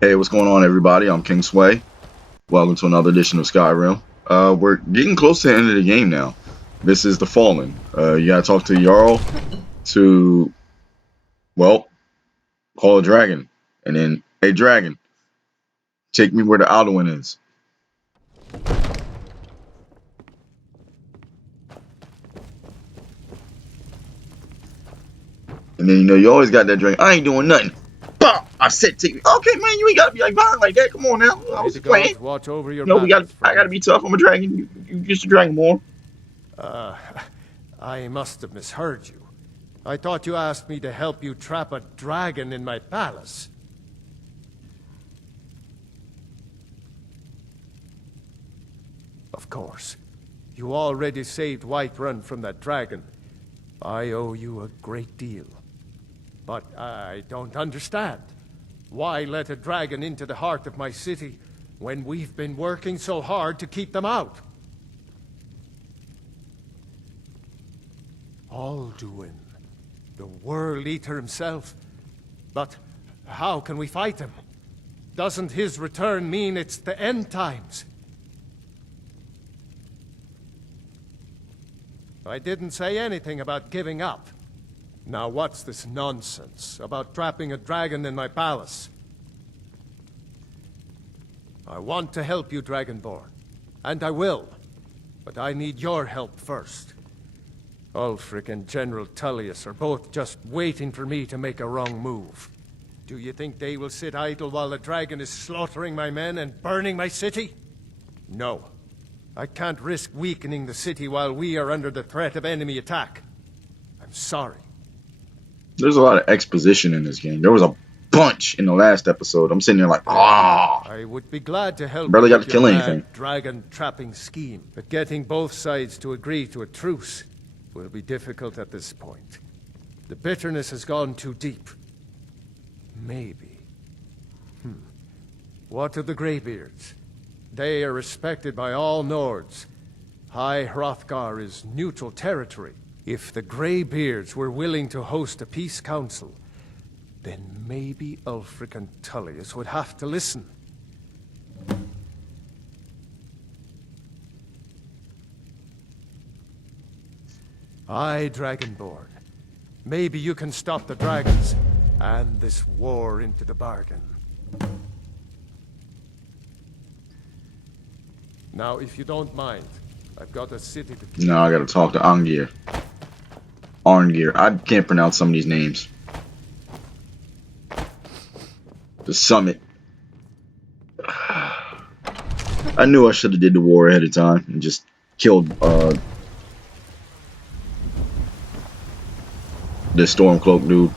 Hey, what's going on, everybody? I'm King Sway. Welcome to another edition of Skyrim. We're getting close to the end of the game now. This is the Fallen. You gotta talk to Jarl to, well, call a dragon. And then, hey, dragon, take me where the Alduin is. And then, you always got that dragon. I ain't doing nothing. Bah! I said take me. Okay, man, you ain't gotta be like violent like that. Come on now. I May was the playing. gods watch over your We got. battles, I gotta friend. be tough. I'm a dragon. You just a dragon born. Uh, I must have misheard you. I thought you asked me to help you trap a dragon in my palace. Of course. You already saved Whiterun from that dragon. I owe you a great deal. But I don't understand. Why let a dragon into the heart of my city when we've been working so hard to keep them out? Alduin, the World Eater himself. But how can we fight him? Doesn't his return mean it's the end times? I didn't say anything about giving up. Now what's this nonsense about trapping a dragon in my palace? I want to help you, Dragonborn. And I will. But I need your help first. Ulfric and General Tullius are both just waiting for me to make a wrong move. Do you think they will sit idle while the dragon is slaughtering my men and burning my city? No. I can't risk weakening the city while we are under the threat of enemy attack. I'm sorry. There's a lot of exposition in this game. There was a bunch in the last episode. I'm sitting there like, I would be glad to help barely you got with to your kill anything. mad dragon trapping scheme, but getting both sides to agree to a truce will be difficult at this point. The bitterness has gone too deep. Maybe. What of the Greybeards? They are respected by all Nords. High Hrothgar is neutral territory. If the Greybeards were willing to host a peace council, then maybe Ulfric and Tullius would have to listen. Aye, Dragonborn. Maybe you can stop the dragons, and this war into the bargain. Now, if you don't mind, I've got a city to keep. Now I gotta talk to Angir. Arngir. I can't pronounce some of these names. The summit. I knew I should have did the war ahead of time and just killed this Stormcloak dude.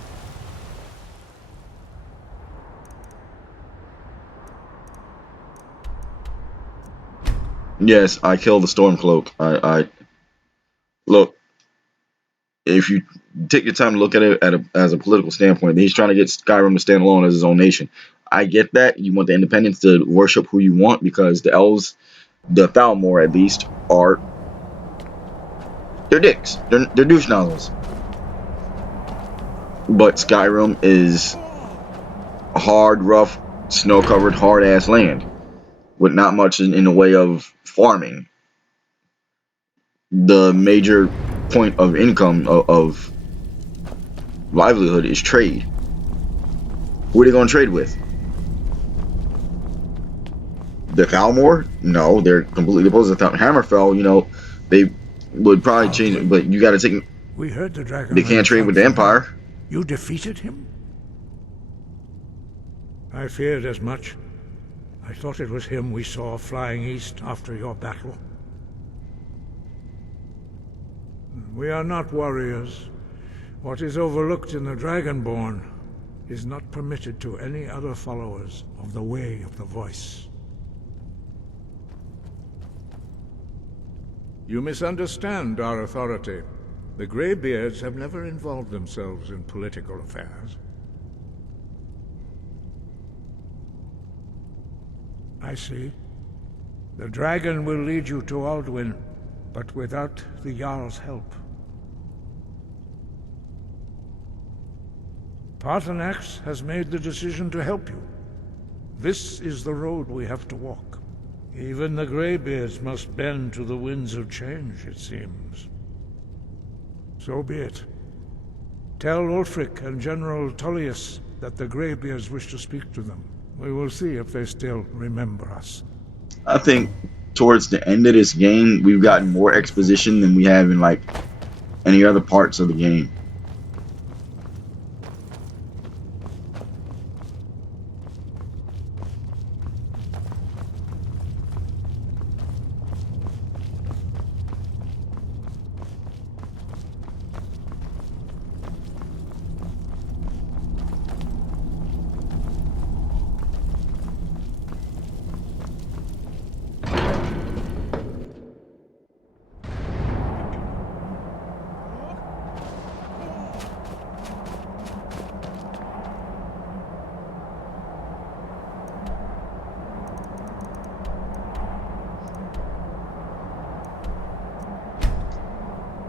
Yes, I killed the Stormcloak. I look. If you take your time to look at it as a political standpoint, he's trying to get Skyrim to stand alone as his own nation. I get that. You want the independence to worship who you want because the elves, the Thalmor at least, they're dicks. They're douche nozzles. But Skyrim is a hard, rough, snow-covered, hard-ass land with not much in the way of farming. The major point of income of livelihood is trade. Who are they going to trade with? The Thalmor? No, they're completely opposed to Hammerfell. They would probably change it, but you got to take. We heard the dragon. They can't trade with the Empire. You defeated him? I feared as much. I thought it was him we saw flying east after your battle. We are not warriors. What is overlooked in the Dragonborn is not permitted to any other followers of the Way of the Voice. You misunderstand our authority. The Greybeards have never involved themselves in political affairs. I see. The dragon will lead you to Alduin, but without the Jarl's help. Paarthurnax has made the decision to help you. This is the road we have to walk. Even the Greybeards must bend to the winds of change, it seems. So be it. Tell Ulfric and General Tullius that the Greybeards wish to speak to them. We will see if they still remember us. I think towards the end of this game, we've gotten more exposition than we have in like any other parts of the game.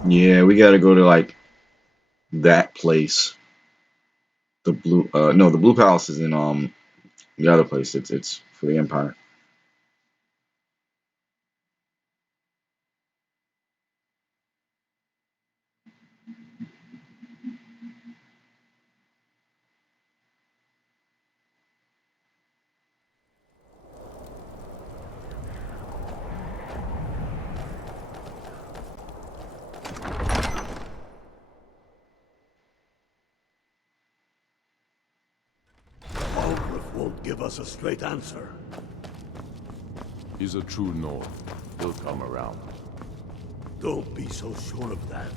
Yeah, we gotta go to like that place. The blue no, the blue palace is in the other place. It's for the Empire. Algrif won't give us a straight answer. He's a true Nord. He'll come around. Don't be so sure of that.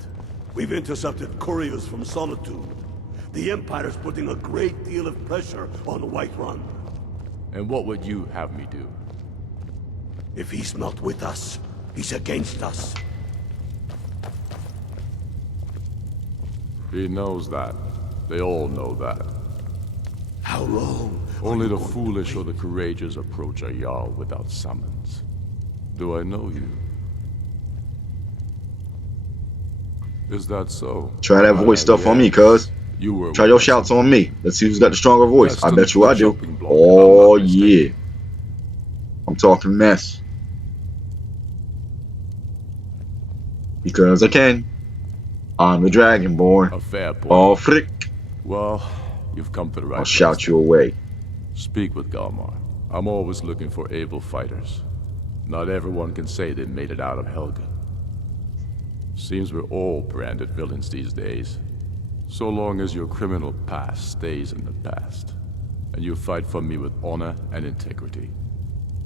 We've intercepted couriers from Solitude. The Empire's putting a great deal of pressure on Whiterun. And what would you have me do? If he's not with us, he's against us. He knows that. They all know that. How long? Only the foolish or the courageous approach a Jarl without summons. Do I know you? Is that so? Try that voice stuff on me, cuz. You were Try your shouts on me. Let's see who's got the stronger voice. I bet you I do. Chopping block, if Oh I'm not mistaken. yeah. I'm talking mess. Because I can. I'm the Dragonborn. A fair point. Oh frick. Well, you've come to the right I'll place shout you then. away. Speak with Galmar. I'm always looking for able fighters. Not everyone can say they made it out of Helgen. Seems we're all branded villains these days. So long as your criminal past stays in the past, and you fight for me with honor and integrity,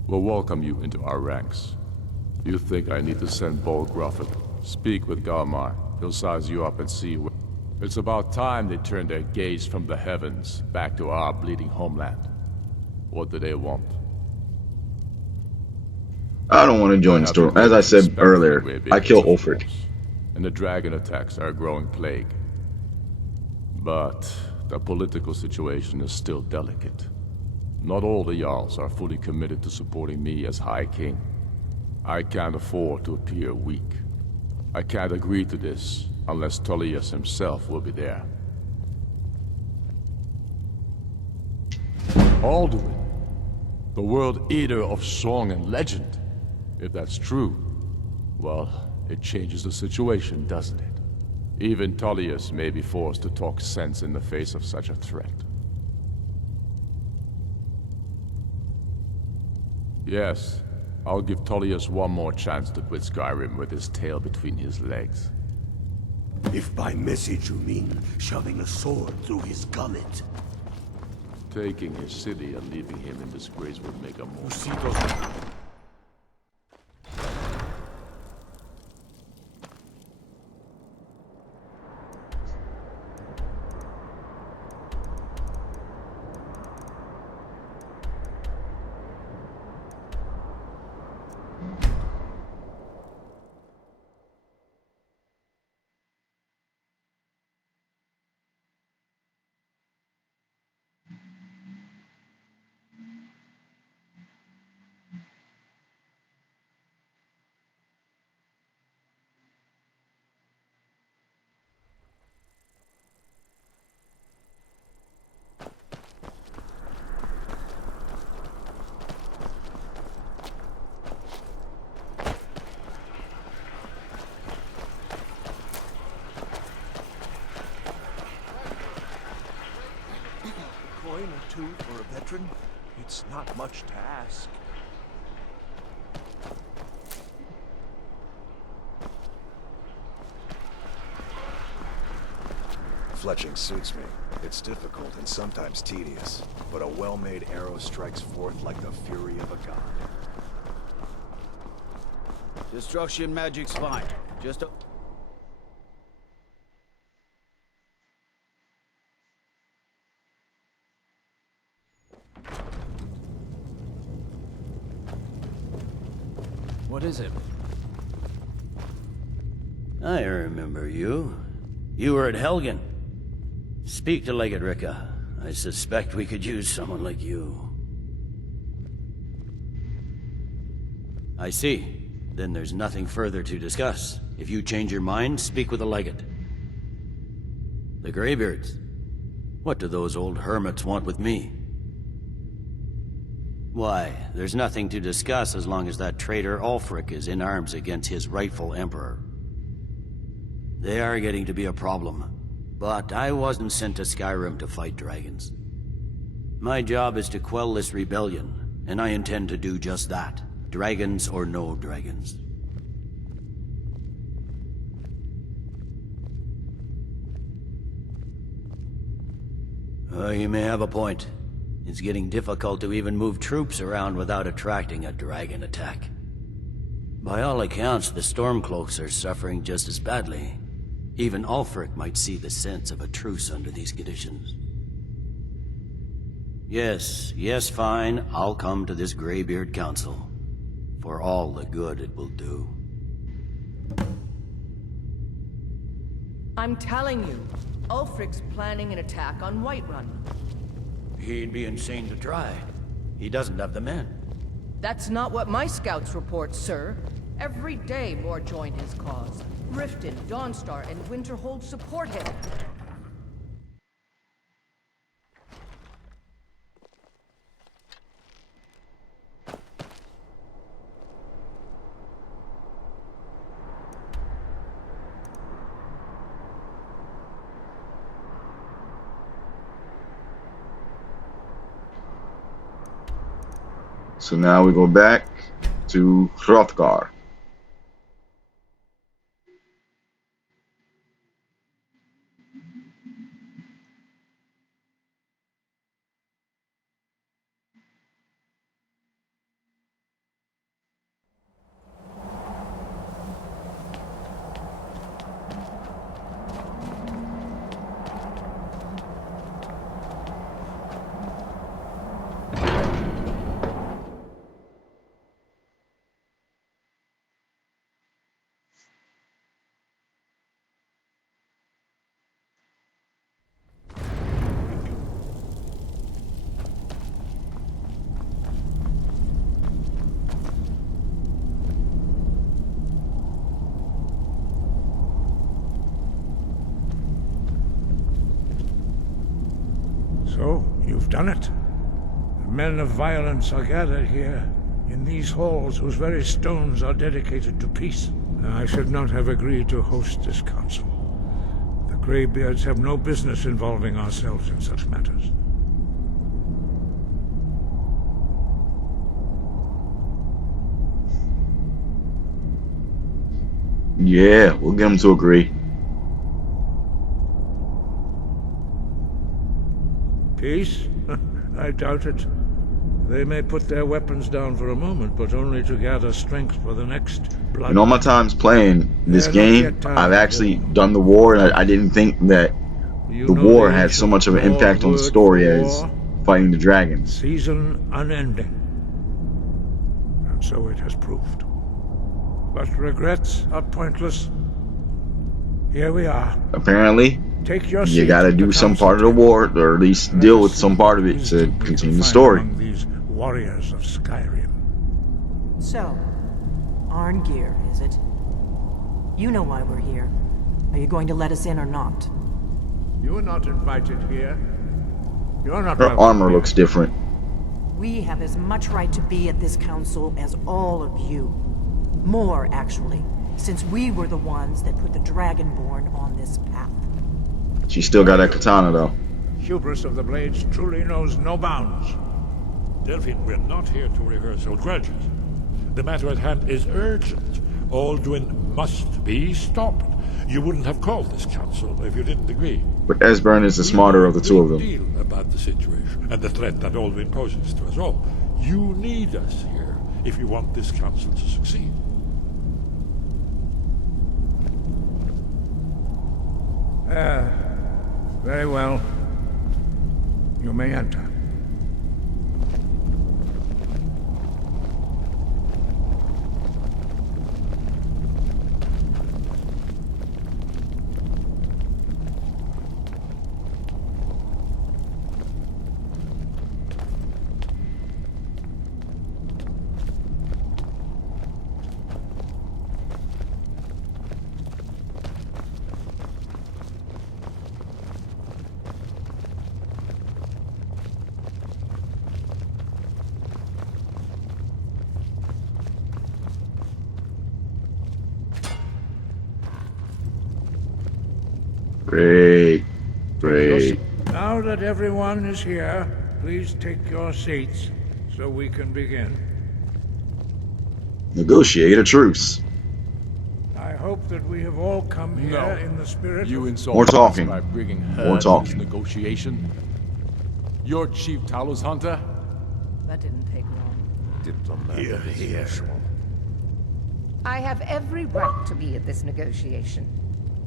we'll welcome you into our ranks. You think I need to send Bolgrothic? Speak with Galmar. He'll size you up and see where... It's about time they turn their gaze from the heavens back to our bleeding homeland. What do they want? I don't want to join the Have story. you As I really said respected earlier, the way I killed Bacon's Ulfric. force, and the dragon attacks are a growing plague. But the political situation is still delicate. Not all the Jarls are fully committed to supporting me as High King. I can't afford to appear weak. I can't agree to this unless Tullius himself will be there. Alduin, the World Eater of song and legend. If that's true, well, it changes the situation, doesn't it? Even Tullius may be forced to talk sense in the face of such a threat. Yes, I'll give Tullius one more chance to quit Skyrim with his tail between his legs. If by message you mean shoving a sword through his gullet. Taking his city and leaving him in disgrace would make a more... coin or two for a veteran. It's not much to ask. Fletching suits me. It's difficult and sometimes tedious, but a well-made arrow strikes forth like the fury of a god. Destruction magic's fine. Just a... What is it? I remember you. You were at Helgen. Speak to Legate Ricka. I suspect we could use someone like you. I see. Then there's nothing further to discuss. If you change your mind, speak with the Legate. The Greybeards. What do those old hermits want with me? Why, there's nothing to discuss as long as that traitor Ulfric is in arms against his rightful emperor. They are getting to be a problem. But I wasn't sent to Skyrim to fight dragons. My job is to quell this rebellion, and I intend to do just that. Dragons or no dragons. You may have a point. It's getting difficult to even move troops around without attracting a dragon attack. By all accounts, the Stormcloaks are suffering just as badly. Even Ulfric might see the sense of a truce under these conditions. Yes, fine. I'll come to this Greybeard Council. For all the good it will do. I'm telling you, Ulfric's planning an attack on Whiterun. He'd be insane to try. He doesn't have the men. That's not what my scouts report, sir. Every day more join his cause. Riften, Dawnstar, and Winterhold support him. So now we go back to Hrothgar. So, you've done it. The men of violence are gathered here, in these halls whose very stones are dedicated to peace. I should not have agreed to host this council. The Greybeards have no business involving ourselves in such matters. Yeah, we'll get them to agree. Peace? I doubt it. They may put their weapons down for a moment, but only to gather strength for the next blood. In all my times playing this game, I've actually done the war, and I didn't think that the war had so much of an impact on the story as fighting the dragons. Season unending. And so it has proved. But regrets are pointless. Here we are. Apparently, Take your you seat gotta at do the some council part of the table. war, or at least deal with some part of it to continue the story. Among these warriors of Skyrim. So, Arngeir, is it? You know why we're here. Are you going to let us in or not? You're not invited here. You're not Her welcome armor here. looks different. We have as much right to be at this council as all of you. More, actually, since we were the ones that put the Dragonborn on this path. She still got that katana though. hubris of the Blades truly knows no bounds. Delphine, we're not here to rehearse old grudges. The matter at hand is urgent. Aldrin must be stopped. You wouldn't have called this council if you didn't agree. But Esbern is the smarter of the two of them. Deal about the situation and the threat that Aldrin poses to us all. You need us here if you want this council to succeed. Very well. You may enter. Great. Great. Now that everyone is here, please take your seats so we can begin. Negotiate a truce. I hope that we have all come here in the spirit You of... insult More us talking. by bringing her More to talking. this negotiation. You're Chief Talos Hunter? That didn't take long. Here, here. I have every right to be at this negotiation.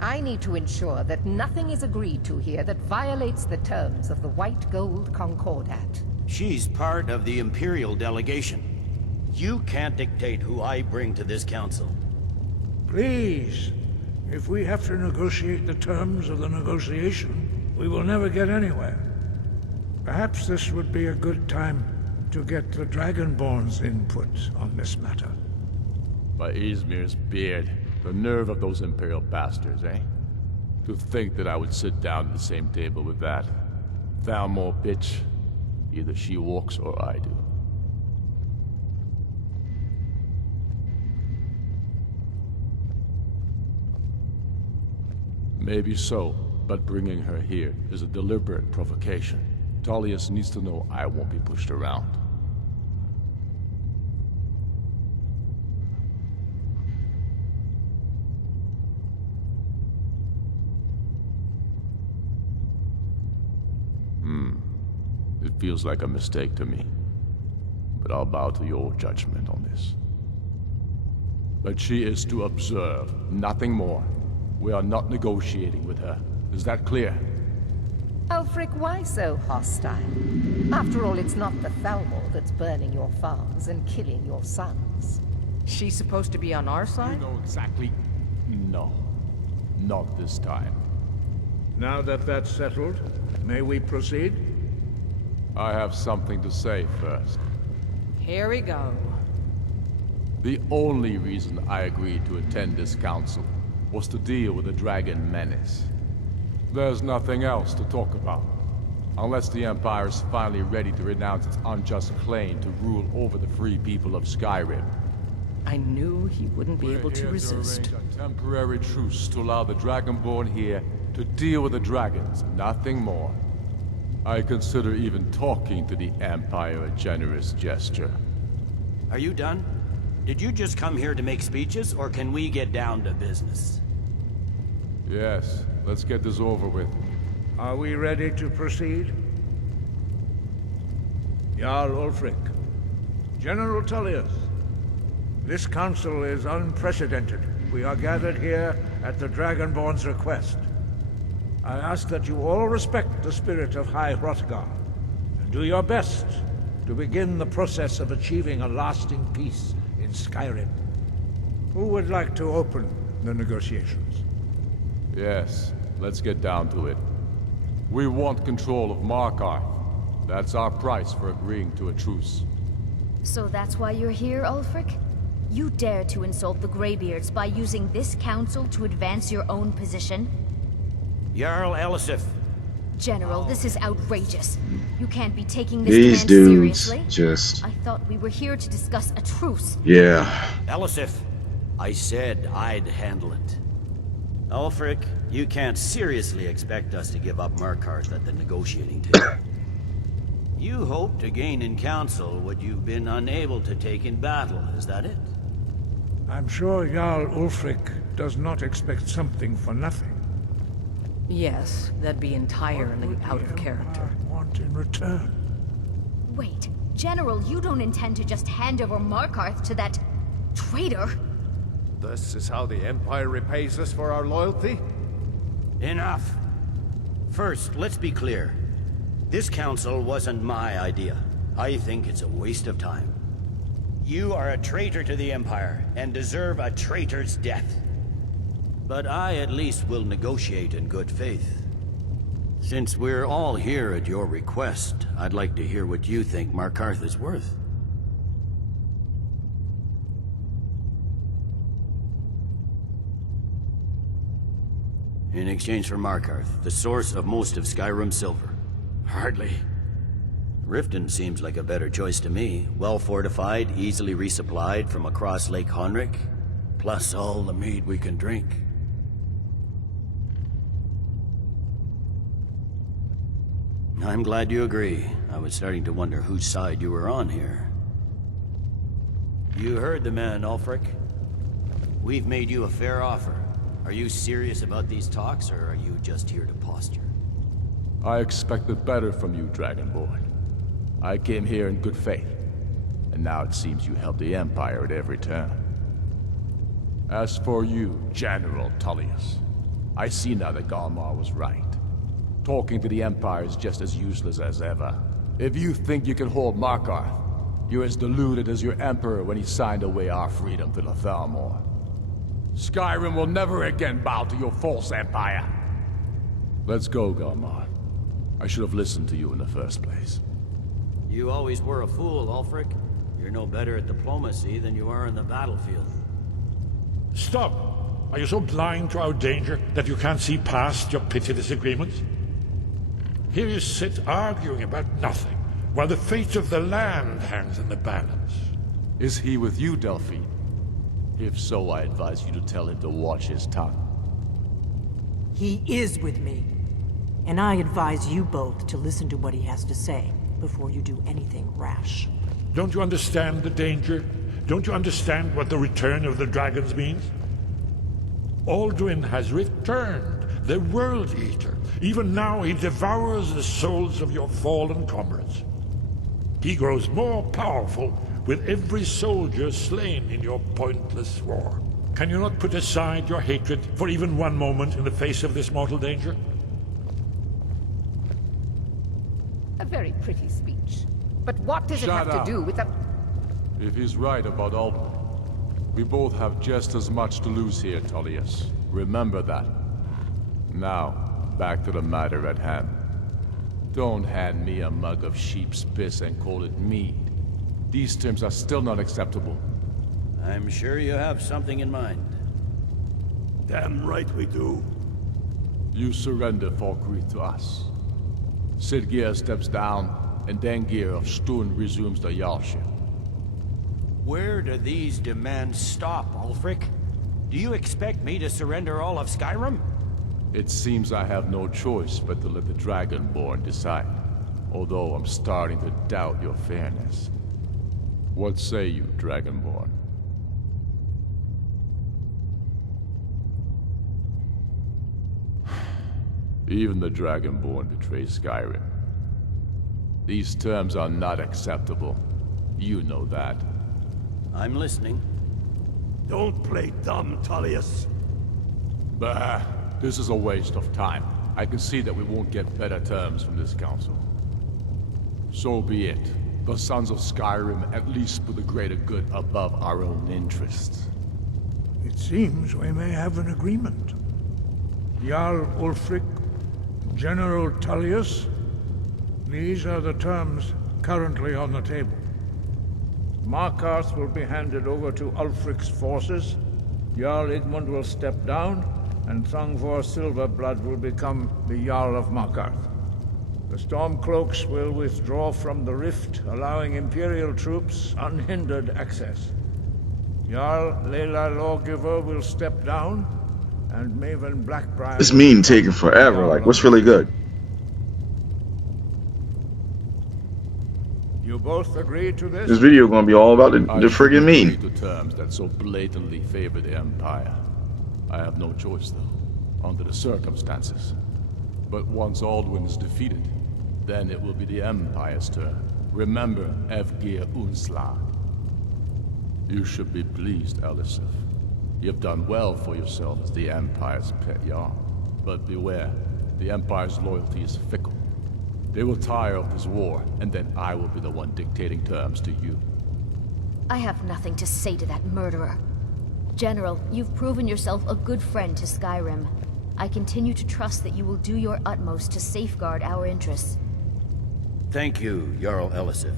I need to ensure that nothing is agreed to here that violates the terms of the White Gold Concordat. She's part of the Imperial delegation. You can't dictate who I bring to this council. Please, if we have to negotiate the terms of the negotiation, we will never get anywhere. Perhaps this would be a good time to get the Dragonborn's input on this matter. By Izmir's beard. The nerve of those Imperial bastards, eh? To think that I would sit down at the same table with that. Thalmor bitch. Either she walks or I do. Maybe so, but bringing her here is a deliberate provocation. Tullius needs to know I won't be pushed around. It feels like a mistake to me, but I'll bow to your judgment on this. But she is to observe, nothing more. We are not negotiating with her. Is that clear? Ulfric, why so hostile? After all, it's not the Thalmor that's burning your farms and killing your sons. She's supposed to be on our You side? know exactly... No. Not this time. Now that that's settled, may we proceed? I have something to say first. Here we go. The only reason I agreed to attend this council was to deal with the dragon menace. There's nothing else to talk about. Unless the Empire is finally ready to renounce its unjust claim to rule over the free people of Skyrim. I knew he wouldn't be able to resist. Arrange a temporary truce to allow the Dragonborn here to deal with the dragons, nothing more. I consider even talking to the Empire a generous gesture. Are you done? Did you just come here to make speeches, or can we get down to business? Yes, let's get this over with. Are we ready to proceed? Jarl Ulfric, General Tullius, this council is unprecedented. We are gathered here at the Dragonborn's request. I ask that you all respect the spirit of High Hrothgar, and do your best to begin the process of achieving a lasting peace in Skyrim. Who would like to open the negotiations? Yes, let's get down to it. We want control of Markarth. That's our price for agreeing to a truce. So that's why you're here, Ulfric? You dare to insult the Greybeards by using this council to advance your own position? Jarl Elisif. General, this is outrageous. You can't be taking this These command dudes seriously. just... I thought we were here to discuss a truce. Yeah. Elisif, I said I'd handle it. Ulfric, you can't seriously expect us to give up Markarth at the negotiating table. You hope to gain in council what you've been unable to take in battle, is that it? I'm sure Jarl Ulfric does not expect something for nothing. Yes, that'd be entirely out of character. Want in return? Wait, General, you don't intend to just hand over Markarth to that traitor? This is how the Empire repays us for our loyalty? Enough. First, let's be clear. This council wasn't my idea. I think it's a waste of time. You are a traitor to the Empire, and deserve a traitor's death. But I at least will negotiate in good faith. Since we're all here at your request, I'd like to hear what you think Markarth is worth. In exchange for Markarth, the source of most of Skyrim's silver. Hardly. Riften seems like a better choice to me. Well fortified, easily resupplied from across Lake Honric, plus all the mead we can drink. I'm glad you agree. I was starting to wonder whose side you were on here. You heard the man, Ulfric. We've made you a fair offer. Are you serious about these talks, or are you just here to posture? I expected better from you, Dragonborn. I came here in good faith, and now it seems you help the Empire at every turn. As for you, General Tullius, I see now that Galmar was right. Talking to the Empire is just as useless as ever. If you think you can hold Markarth, you're as deluded as your Emperor when he signed away our freedom to the Thalmor. Skyrim will never again bow to your false empire. Let's go, Galmar. I should have listened to you in the first place. You always were a fool, Ulfric. You're no better at diplomacy than you are in the battlefield. Stop! Are you so blind to our danger that you can't see past your pitiless agreements? Here you sit arguing about nothing, while the fate of the land hangs in the balance. Is he with you, Delphine? If so, I advise you to tell him to watch his tongue. He is with me. And I advise you both to listen to what he has to say before you do anything rash. Don't you understand the danger? Don't you understand what the return of the dragons means? Alduin has returned, the World Eater. Even now he devours the souls of your fallen comrades. He grows more powerful with every soldier slain in your pointless war. Can you not put aside your hatred for even one moment in the face of this mortal danger? A very pretty speech. But what does it Shut have up. to do with the... If he's right about Alduin, we both have just as much to lose here, Tullius. Remember that. Now, back to the matter at hand. Don't hand me a mug of sheep's piss and call it mead. These terms are still not acceptable. I'm sure you have something in mind. Damn right we do. You surrender Falkreath to us. Sidgeir steps down, and Dengir of Stun resumes the Jarlship. Where do these demands stop, Ulfric? Do you expect me to surrender all of Skyrim? It seems I have no choice but to let the Dragonborn decide. Although I'm starting to doubt your fairness. What say you, Dragonborn? Even the Dragonborn betray Skyrim. These terms are not acceptable. You know that. I'm listening. Don't play dumb, Tullius. Bah, this is a waste of time. I can see that we won't get better terms from this council. So be it. The Sons of Skyrim at least put the greater good above our own interests. It seems we may have an agreement. Jarl Ulfric, General Tullius, these are the terms currently on the table. Markarth will be handed over to Ulfric's forces, Jarl Igmund will step down, and Thongvor Silverblood will become the Jarl of Markarth. The Stormcloaks will withdraw from the rift, allowing Imperial troops unhindered access. Jarl Leila Lawgiver will step down, and Maven Blackbriar. This meeting taking forever. Like, what's really good? You both agree to this? This video gonna be all about the friggin' agree meeting. to terms that so blatantly favor the Empire. I have no choice, though, under the circumstances. But once Alduin is defeated, then it will be the Empire's turn. Remember Evgir Unsla. You should be pleased, Elisif. You've done well for yourself as the Empire's pet Jarl. But beware, the Empire's loyalty is fickle. They will tire of this war, and then I will be the one dictating terms to you. I have nothing to say to that murderer. General, you've proven yourself a good friend to Skyrim. I continue to trust that you will do your utmost to safeguard our interests. Thank you, Jarl Elisif.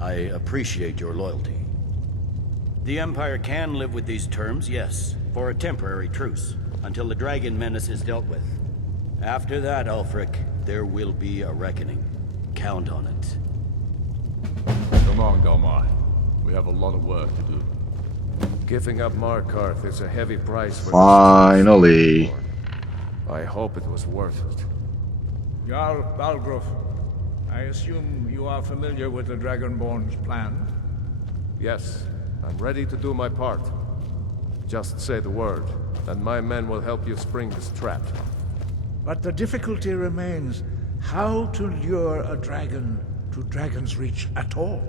I appreciate your loyalty. The Empire can live with these terms, yes, for a temporary truce, until the dragon menace is dealt with. After that, Ulfric, there will be a reckoning. Count on it. Come on, Galmar. We have a lot of work to do. Giving up Markarth is a heavy price for Finally. I hope it was worth it. Jarl Balgruuf, I assume you are familiar with the Dragonborn's plan? Yes, I'm ready to do my part. Just say the word, and my men will help you spring this trap. But the difficulty remains how to lure a dragon to Dragon's Reach at all.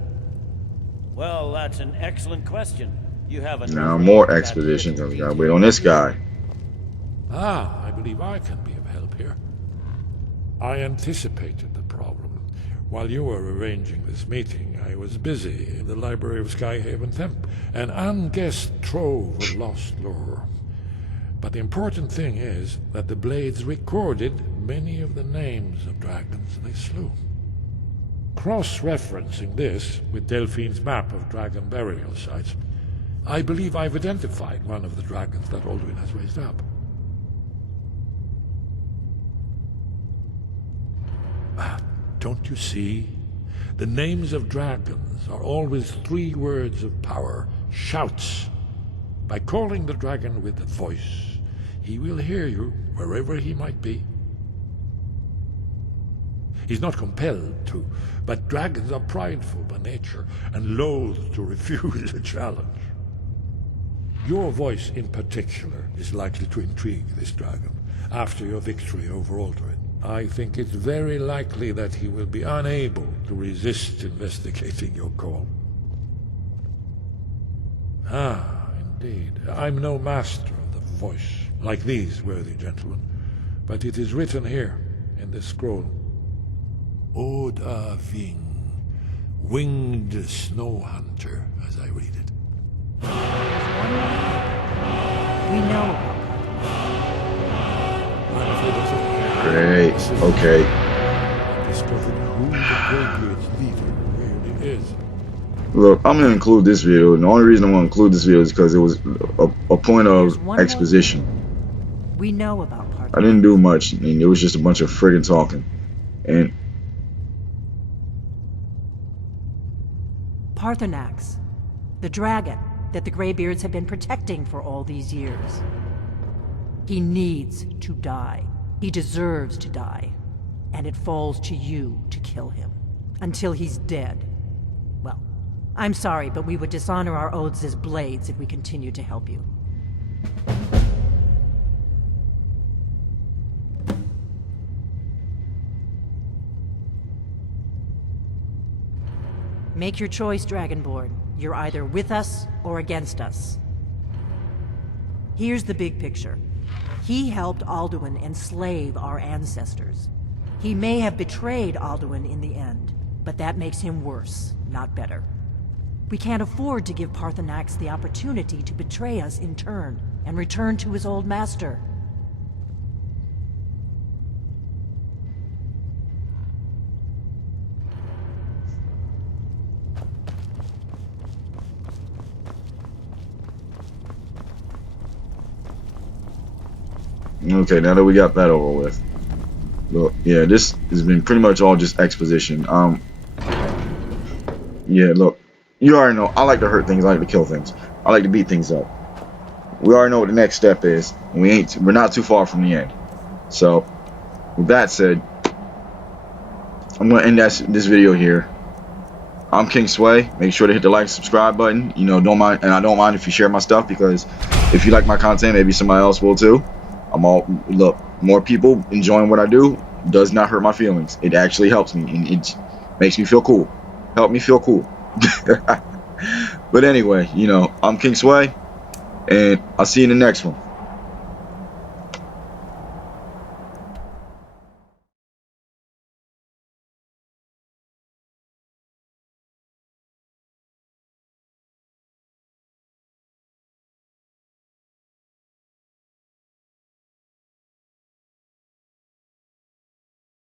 Well, that's an excellent question. You have a Now more expedition, because we gotta wait on this guy. Ah, I believe I can be of help here. I anticipated the problem. While you were arranging this meeting, I was busy in the library of Skyhaven Temp, an unguessed trove of lost lore. But the important thing is that the Blades recorded many of the names of dragons they slew. Cross-referencing this with Delphine's map of dragon burial sites, I believe I've identified one of the dragons that Alduin has raised up. Don't you see? The names of dragons are always 3 words of power, shouts. By calling the dragon with a voice, he will hear you wherever he might be. He's not compelled to, but dragons are prideful by nature and loath to refuse a challenge. Your voice in particular is likely to intrigue this dragon after your victory over Alduin. I think it's very likely that he will be unable to resist investigating your call. Ah, indeed. I'm no master of the voice, like these worthy gentlemen, but it is written here in this scroll. Oda Ving, winged snow hunter, as I read it. We know. Great. Okay. Discovered who the Greybeard's leader really is. Look, I'm gonna include this video, and the only reason I'm gonna include this video is because it was a point of exposition. We know about Parth. I didn't do much, and it was just a bunch of friggin' talking. And Parthenax, the dragon that the Greybeards have been protecting for all these years. He needs to die. He deserves to die. And it falls to you to kill him. Until he's dead. Well, I'm sorry, but we would dishonor our oaths as Blades if we continued to help you. Make your choice, Dragonborn. You're either with us or against us. Here's the big picture. He helped Alduin enslave our ancestors. He may have betrayed Alduin in the end, but that makes him worse, not better. We can't afford to give Parthenax the opportunity to betray us in turn and return to his old master. okay, now that we got that over with. Look, yeah, this has been pretty much all just exposition. Yeah, look, you already know, I like to hurt things, I like to kill things. I like to beat things up. we already know what the next step is. We're not too far from the end. So, with that said, I'm gonna end this video here. I'm King Sway. Make sure to hit the like and subscribe button. You know, don't mind, and I don't mind if you share my stuff, because if you like my content, maybe somebody else will too. Look, more people enjoying what I do does not hurt my feelings. It actually helps me, and it makes me feel cool. Help me feel cool. But anyway, you know, I'm King Sway, and I'll see you in the next one.